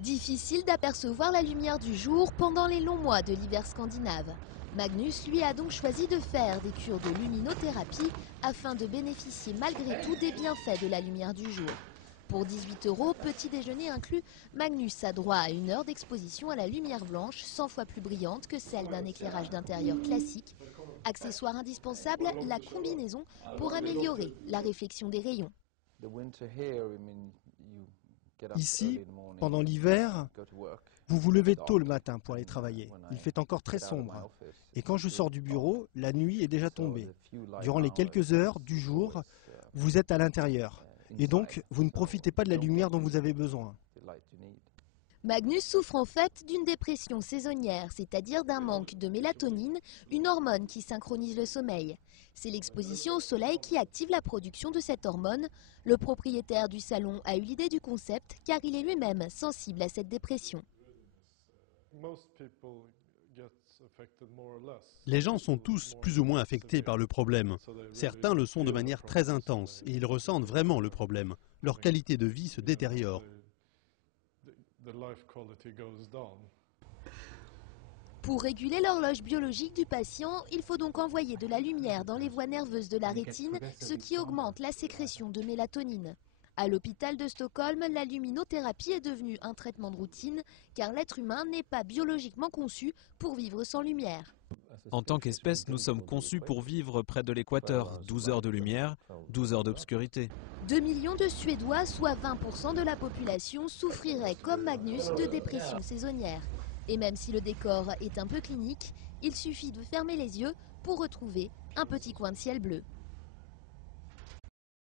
Difficile d'apercevoir la lumière du jour pendant les longs mois de l'hiver scandinave. Magnus, lui, a donc choisi de faire des cures de luminothérapie afin de bénéficier malgré tout des bienfaits de la lumière du jour. Pour 18 €, petit déjeuner inclus, Magnus a droit à 1 heure d'exposition à la lumière blanche, 100 fois plus brillante que celle d'un éclairage d'intérieur classique. Accessoire indispensable, la combinaison pour améliorer la réflexion des rayons. Ici, pendant l'hiver, vous vous levez tôt le matin pour aller travailler. Il fait encore très sombre. Et quand je sors du bureau, la nuit est déjà tombée. Durant les quelques heures du jour, vous êtes à l'intérieur. Et donc, vous ne profitez pas de la lumière dont vous avez besoin. Magnus souffre en fait d'une dépression saisonnière, c'est-à-dire d'un manque de mélatonine, une hormone qui synchronise le sommeil. C'est l'exposition au soleil qui active la production de cette hormone. Le propriétaire du salon a eu l'idée du concept car il est lui-même sensible à cette dépression. Les gens sont tous plus ou moins affectés par le problème. Certains le sont de manière très intense et ils ressentent vraiment le problème. Leur qualité de vie se détériore. Pour réguler l'horloge biologique du patient, il faut donc envoyer de la lumière dans les voies nerveuses de la rétine, ce qui augmente la sécrétion de mélatonine. À l'hôpital de Stockholm, la luminothérapie est devenue un traitement de routine, car l'être humain n'est pas biologiquement conçu pour vivre sans lumière. En tant qu'espèce, nous sommes conçus pour vivre près de l'équateur, 12 heures de lumière, 12 heures d'obscurité. 2 millions de Suédois, soit 20% de la population, souffriraient comme Magnus de dépression saisonnière. Et même si le décor est un peu clinique, il suffit de fermer les yeux pour retrouver un petit coin de ciel bleu.